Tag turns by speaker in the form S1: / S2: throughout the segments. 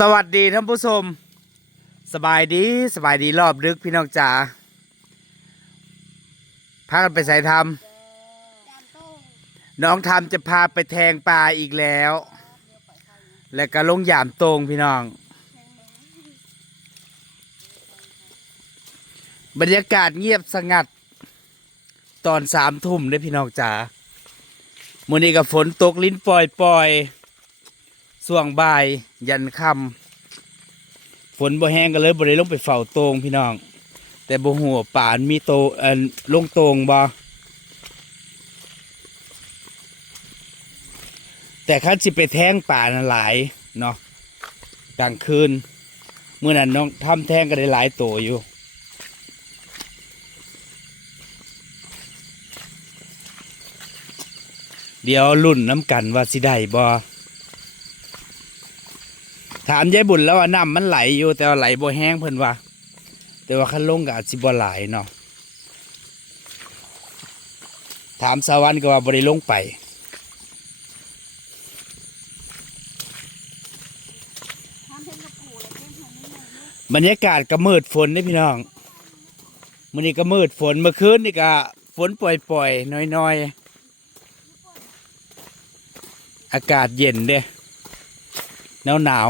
S1: สวัสดีท่านผู้ชม สบายดีสบายดีรอบดึกพี่น้องจ๋าพากันไปใส่ทำน้องทำจะพาไปแทงปลาอีกแล้ว และก็ลงหยามตรงพี่น้อง บรรยากาศเงียบสงัด ตอนสามทุ่มเด้พี่น้องจ๋ามื้อนี้กับฝนตกลิ้นปล่อยปล่อย ส่วงบ่ายยันค่ำฝนบ่แห้งก็เลยบ่ได้ลงไปเฝ้าโตงพี่น้อง แต่บ่หัวป่านมีโตเอ่อลงโตงบ่แต่คันสิไปแท้งป่าน่ะหลายเนาะกลางคืนเมื่อนั้นน้องทำแท้งก็ได้หลายโตอยู่เดี๋ยวรุ่นน้ำกันว่าสิได้บ่ามยายบุญแล้วว่าน้ำมันไหลอยู่แต่ว่าไหลบ่แห้งเพิ่นว่า แต่ว่าคันลงก็อาจสิบ่ไหลายเนาะถามสาวันก็ว่าบ่ได้ลงไปบรรยากาศก็มืดฝนเด้พี่น้องมื้อนี้ก็มืดฝนเมื่อคืนนี่ก็ฝนปล่อยๆน้อยๆอากาศเย็นเด้หนาวหนาว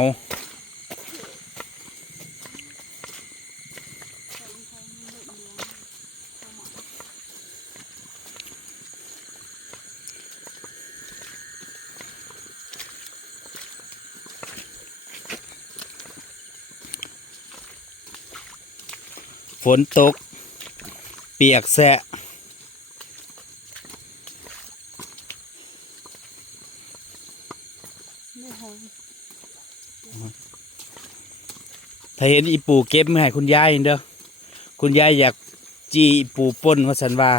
S1: ฝนตก เปียกแสะ ถ้าเห็นอีปูเก็บมาให้คุณยายเด้อคุณยายอยากจีอีปูป่นว่าสันว่า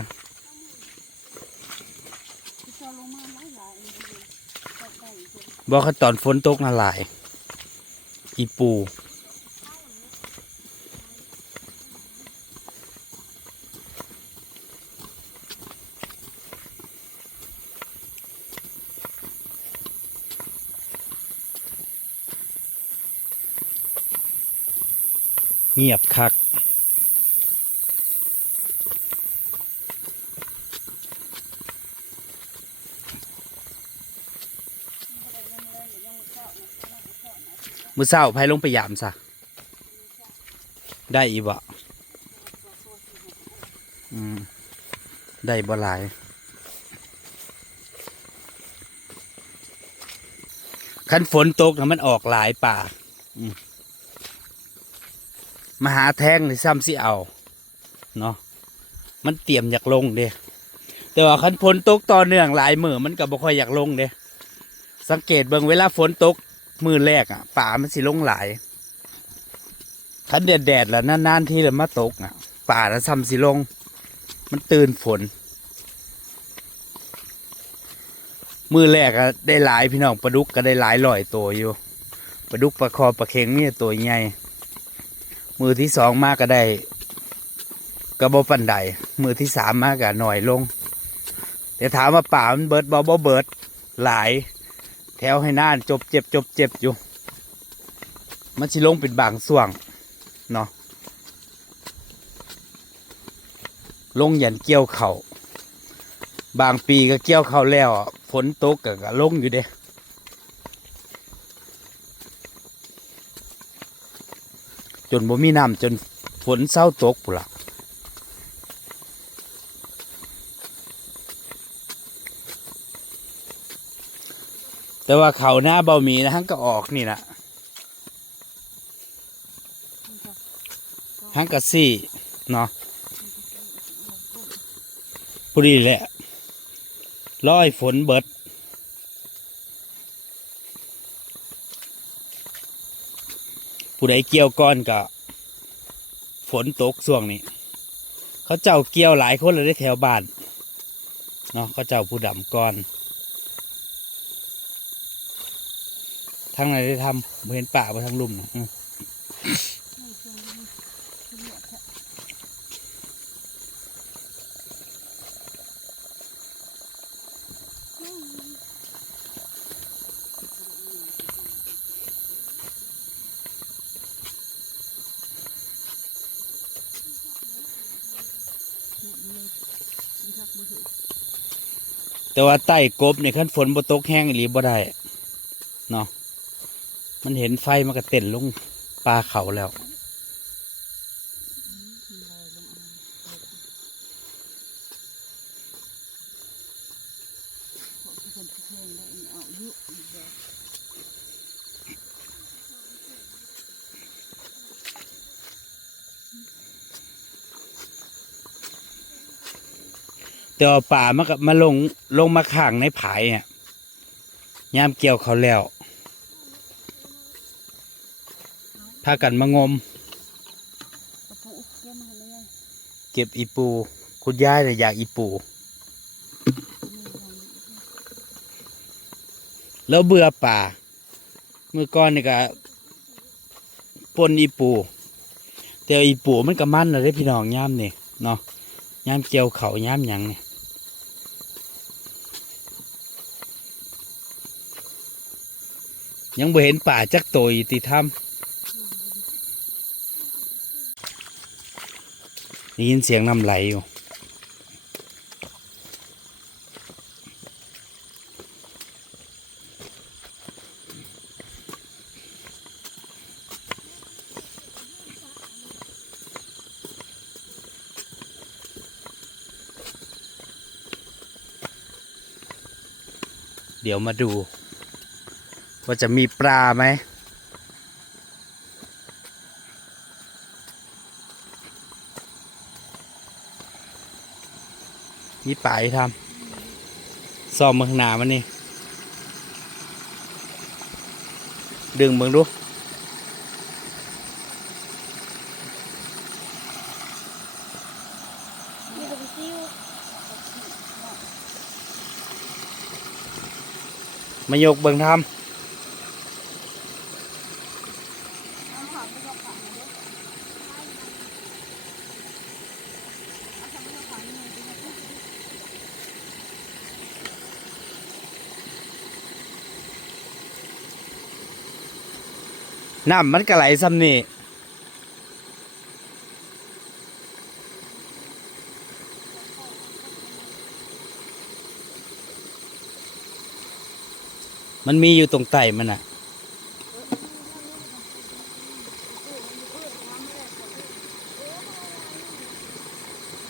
S1: บอกเขาตอนฝนตกน่ะหลาย อีปู เงียบคัก มือเศร้าไพลงไปยามซะ ได้อีบ่อืมได้บ่หลาย คันฝนตกนะมันออกหลายป่า อืม มาหาแทงหรือซ้ำสิเอาเนาะมันเตรียมอยากลงเด้แต่ว่าคันฝนตกต่อเนื่องหลายมือมันก็บ่ค่อยอยากลงเด้สังเกตเบิ่งเวลาฝนตกมือแรกอะป่ามันสิลงหลายคันแดดแดดแล้วนานๆที่เลยมาตกอะป่าแล้วซ้ำสิลง มันตื่นฝน มือแรกอะได้หลายพี่น้องปลาดุกก็ได้หลายร้อยตัวอยู่ปลาดุกปลาคอปลาเค็งนี่ตัวใหญ่ มือที่สองมากก็ได้กระบอปันไดมือที่สามมากก็หน่อยลงแต่ถามว่าป่ามันเบิดบอบเบิดหลาย แถวให้น่านจบเจ็บจบเจ็บอยู่ มันสิลงเป็นบางส่วงเนาะลงยันเกี่ยวเขาบางปีก็เกี่ยวเขาแล้วฝนตกก็ก็ลงอยู่เด้ นบ่มีน้ำจนฝนเศร้าตกปุละแต่ว่าเขาหน้าเบามีนะฮังก็ออกนี่นะฮังกะซี่เนาะพอดีแหละร้อยฝนเบิด ผู้ใดเกี่ยวก้อนก็ฝนตกช่วงนี้ เขาเจ้าเกี่ยวหลายคนเลยได้แถวบ้านเนาะเขาเจ้าผู้ดำก้อนทางไหนได้ทำเห็นป่าไปทางลุ่มนะอืม แต่ว่าใต้กบเนี่ยขั้นฝนบตกแห้งหรือบ่ได้เนาะมันเห็นไฟมันก็เต้นลงปลาเขาแล้ว แต่ว่าป่ามันก็มาลงลงมาข้างในผายอะยามเกี่ยวเขาแล้วพากันมางม เก็บอีปู คุณยายเลยอยากอีปู แล้วเบื่อป่า เมื่อก่อนนี่ก็ปนอีปูแต่อีปูมันก็มันนะได้พี่น้องย่ามนี่เนาะย่ามเกี่ยวเขาย่ามหยังนี่ย ยังบ่เห็นป่าจักโตอยติถ้ำได้ยินเสียงน้ำไหลอยู่เดี๋ยวมาดู ว่าจะมีปลาไหมมีปลาให้ทำซ่อมเมืองหนามันนี่ ดึงเบิ่งดูมายกเบิงท
S2: น้ำขาวไม่ต้องขาวนะเด้อเอาทำให้เราขาวนี่มันจะไม่ต้องำ
S1: น้ำมันก็ไหลซ้ำนี่มันมีอยู่ตรงไตมันอะ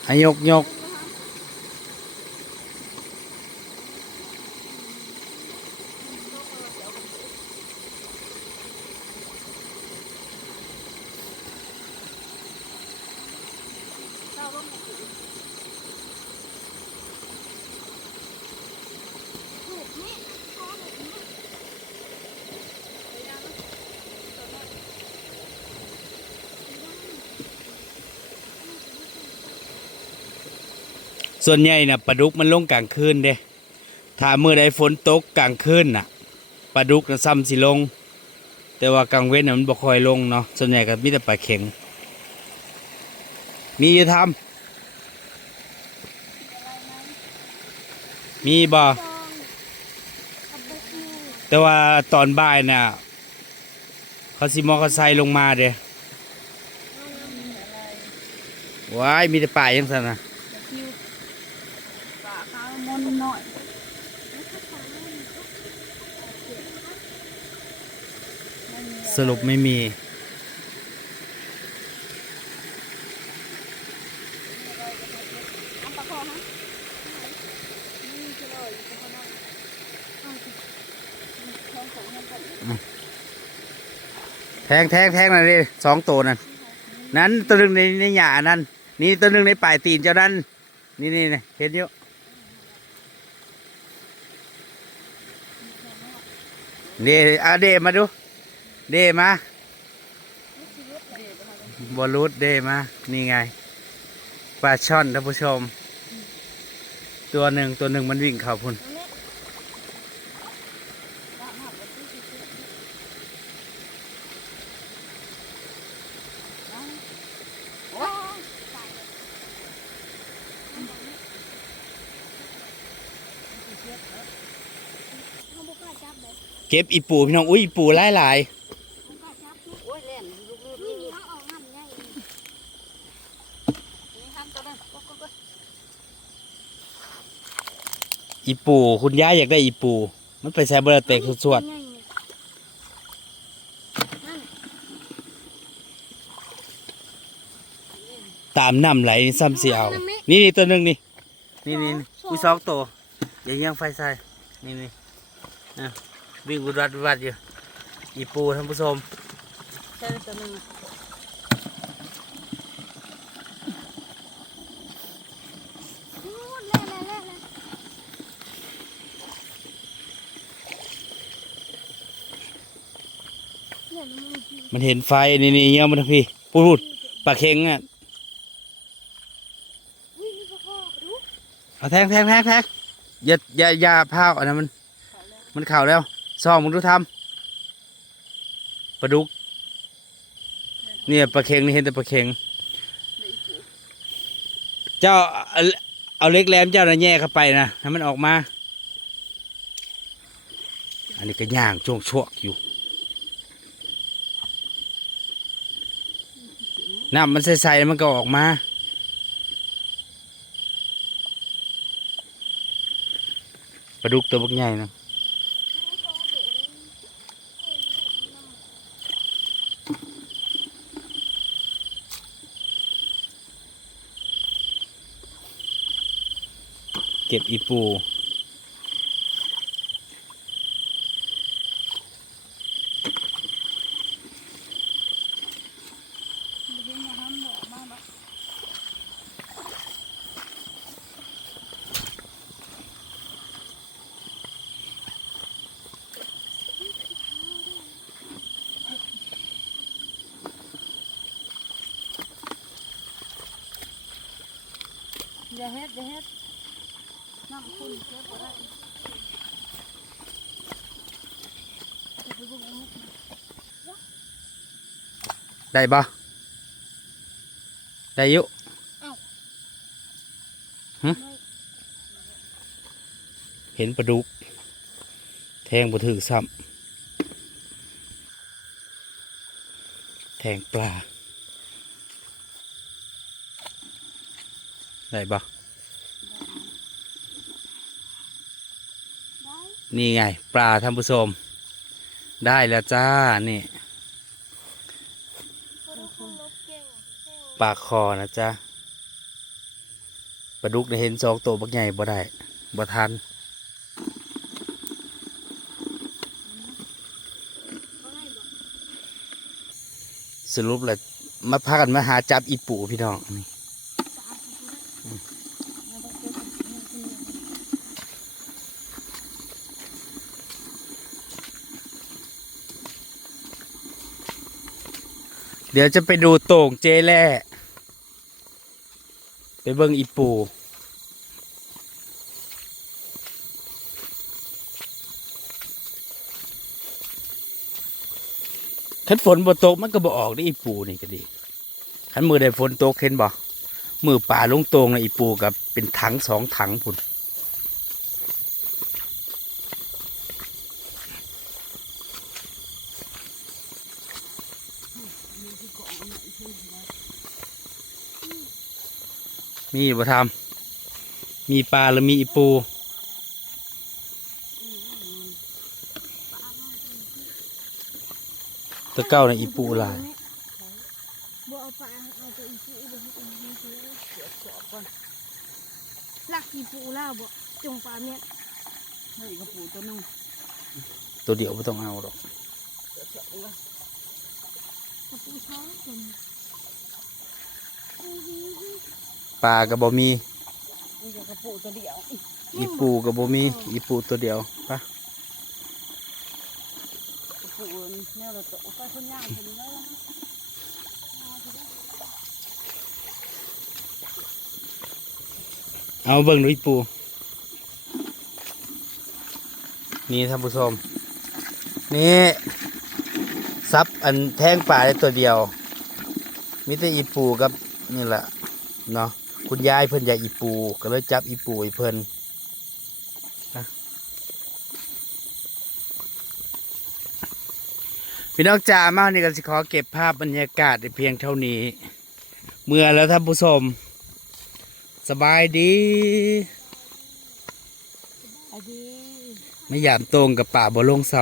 S1: อายกยก ส่วนใหญ่น่ะปลาดุกมันลงกลางคืนเด้ถ้าเมื่อใดฝนตกกลางคืนน่ะปลาดุกนะซ้ำสิลง แต่ว่ากลางเว้นน่ะมันบ่ค่อยลงเนาะส่วนใหญ่ก็มีแต่ปลาเข็ง มีอยู่ทำมีบ่แต่ว่าตอนบ่ายน่ะเขาสิมอเขาไซค์ลงมาเด้ว้ายมีแต่ป่ายังสันนะ
S2: ซิวปลาขาวมนหน่อย
S1: สรุปไม่มี
S2: น้ำปลาคอฮะนี่คือเลยปลาคอน้ สิแทงของเงินก่อน
S1: แทงแทงแทงนั่นดิสองตัวนั่นนั้นตัวหนึ่งในในหยานั่นนี่ตัวหนึ่งในปลายตีนเจ้านั่นนี่นี่นะเห็นอยู่เดอาเดมาดู เดมาบอลูดเดมา นี่ไง ปลาช่อนท่านผู้ชม ตัวหนึ่งตัวหนึ่งมันวิ่งเข่าพุ่นเก็บอีปูพี่น้อง อุ้ยอีปูหลายหลาย
S2: โอ้ยเล่นลูกๆนี่เขาเอาน้ำใหญ่นี่ทำตัวนั้นก็ก็ก็
S1: อีปูคุณย่าอยากได้อีปู มันไปใช้เบอร์เตกสวด
S2: นั่น
S1: ๆตามน้ำไหลซ้ำเสียวนี่นี่ตัวหนึ่งนี่ นี่นี่นี่อุ้ยสองตัวอย่าเยังไฟใส่ นี่นี่นะวิ่งบุดัดวัดอยู่อีปูท่านผู้ชม
S3: ใช่ตัวหนึง
S2: พูดเล่นเล่นเล่นเล่นเนี่ย มัน
S1: เห็นไฟนี่นี่เงี้ยมันพี่พูดพูดปลาเค็งอะเอาแทงแทงแทงแทงอย่าอย่าอย่าพาวอันนั้นมันมันเข่าแล้วซองมึงดูทำปลาดุก เนี่ยปลาเค็งนี่เห็นแต่ปลาเค็งเจ้าเอาเอาเล็กแหลมเจ้าน่ะแย่เข้าไปนะให้มันออกมา อันนี้ก็ย่างช่วงชวกอยู่ น้ำมันใสๆมันก็ออกมา ปลาดุกตัวบักใหญ่นะเก็บอีปู
S3: อย่าเฮ็ดอย่าเฮ็ดน้ำคุณเก็บบ่ได้
S1: ได้ปะได้อยุหึเห็นปลาดุก แทงบ่ถือซ้ำแทงปลา ได้ปะ
S2: ได้
S1: นี่ไง ปลาท่านผู้ชม ได้แล้วจ้า นี่
S2: พอดูคนลบเก่งเก่ง
S1: ปลาคอนะจ๊ะปลาดุกเห็นสองตัวบักใหญ่บ่ได้บ่ทันสรุปแล้วมาพากันมาหาจับอีปูพี่น้องนี่
S2: จะเอาไปดูได้
S1: เดี๋ยวจะไปดูโต่งเจแล่ไปเบิ่งอีปูคันฝนบ่ตกมันก็บ่ออกได้อีปูนี่ก็ดีคันมือได้ฝนตกเห็นบ่มือป่าลงตรงนะอีปูกับเป็นถังสองถังพุ่น มีบ่ทำมีปลาแล้วมีอีปู ตะเก้าในะอีปูหลาย
S2: บ่เอาปลาเอาตัวอีปูบ่ให้เอาอีปู
S3: เก็บขอบก่อน
S2: ลักอีปูแล้วบ่จงปลาเม็ด
S3: ให้กระปูตัวหนึง
S1: ตัวเดียวไม่ต้องเอาหรอก
S3: เก็บขอบก่อน
S2: กระปูช้อนคน
S1: ปลากับบ่มี
S3: นี่ก็กระปูตัวเดียว
S1: อีปูกับบ่มีอีปูตัวเดียวปะ
S3: กระปูแนวเราตกไปคนย่างคนนี้ได้แล้วนะ
S1: เอาเบิ่งดูอีปู นี่ท่านผู้ชม นี่ซับอันแท่งปลาได้ตัวเดียว มีแต่อีปูกับนี่แหละเนาะ คุณยายเพิ่นอยากอีปู ก็เลยจับอีปูให้เพิ่นนะพี่น้องจ๋ามาวันนี้ก็สิขอเก็บภาพบรรยากาศในเพียงเท่านี้ เมื่อแล้วท่านผู้ชมสบายดี
S2: ส
S3: อดี
S1: ไม่ยามตรงกับป่าบ่ลงซ้